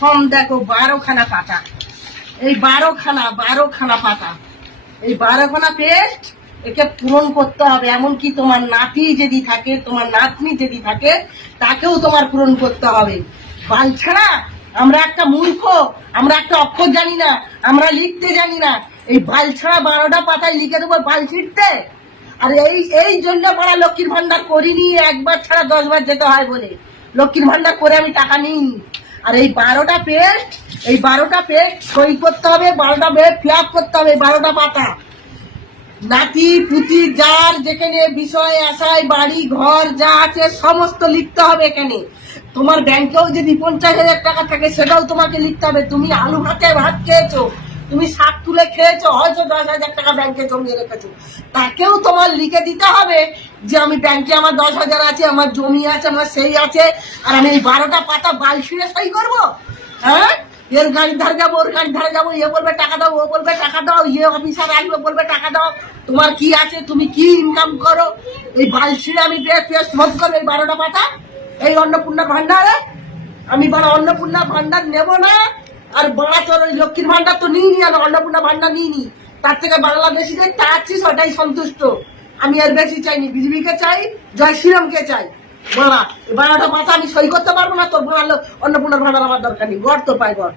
প্রথম দেখো 12খানা পাতা, এই 12খানা পাতা, এই 12খানা পেস্ট একে পূরণ করতে হবে। এমনকি তোমার নাতি যদি থাকে, তোমার নাতনি যদি থাকে, তাকেও তোমার পূরণ করতে হবে। বাল ছাড়া আমরা একটা মূর্খ, আমরা একটা অক্ষর জানি না, আমরা লিখতে জানি না। এই বাল ছাড়া 12টা পাতায় লিখে দেবো বাল ছিটতে। আর এই জন্য বড় লক্ষ্মীর ভান্ডার করিনি, একবার ছাড়া 10 বার যেতে হয় বলে লক্ষ্মীর ভান্ডার করে আমি টাকা নিইনি। আর এই 12টা পেস্ট, এই 12টা পেস্ট সই করতে হবে, 12টা পেস্ট ফিল আপ করতে হবে, 12টা পাতা। নাতি পুতি যার যেখানে বিষয় আশায় বাড়ি ঘর যা আছে সমস্ত লিখতে হবে এখানে। তোমার ব্যাংকেও যদি 50,000 টাকা থাকে সেটাও তোমাকে লিখতে হবে। তুমি আলু ভাতে ভাত খেয়েছো, তুমি শাক তুলে খেয়েছো, হয়তো 10,000 টাকা ব্যাংকে জমিয়ে রেখেছো, তাকেও তোমার লিখে দিতে হবে যে আমি ব্যাংকে আমার 10,000 আছে, আমার জমি আছে, আমার সেই আছে, আর আমি এই 12টা পাতা বাল ছিঁড়ে সই করবো? হ্যাঁ, এর গাড়ির ধারে যাবো, ওর গাড়ির ধারে যাবো, ইয়ে বলবে টাকা দাও, ও বলবে টাকা দাও, ইয়ে অফিসার আসবে বলবে টাকা দাও। তোমার কি আছে, তুমি কি ইনকাম করো? এই বাল ছিঁড়ে আমি পেস্ট ভোট করবো এই 12টা পাতা এই অন্নপূর্ণা ভান্ডারে? আমি বড় অন্নপূর্ণা ভান্ডার নেবো না। আর বড়া তোর ওই লক্ষ্মীর ভান্ডার তো নিইনি, আমি অন্নপূর্ণা ভান্ডার নিইনি। তার থেকে বাংলাদেশিতে চাচ্ছিস ওটাই সন্তুষ্ট। আমি এর বেশি চাইনি। বিজেপিকে চাই, জয় শ্রীরামকে চাই। বড়া এই 12টা পাতা আমি সই করতে পারবো না। তোর বড় অন্নপূর্ণার ভান্ডার আমার দরকার নেই। গড় তো পাই গড়।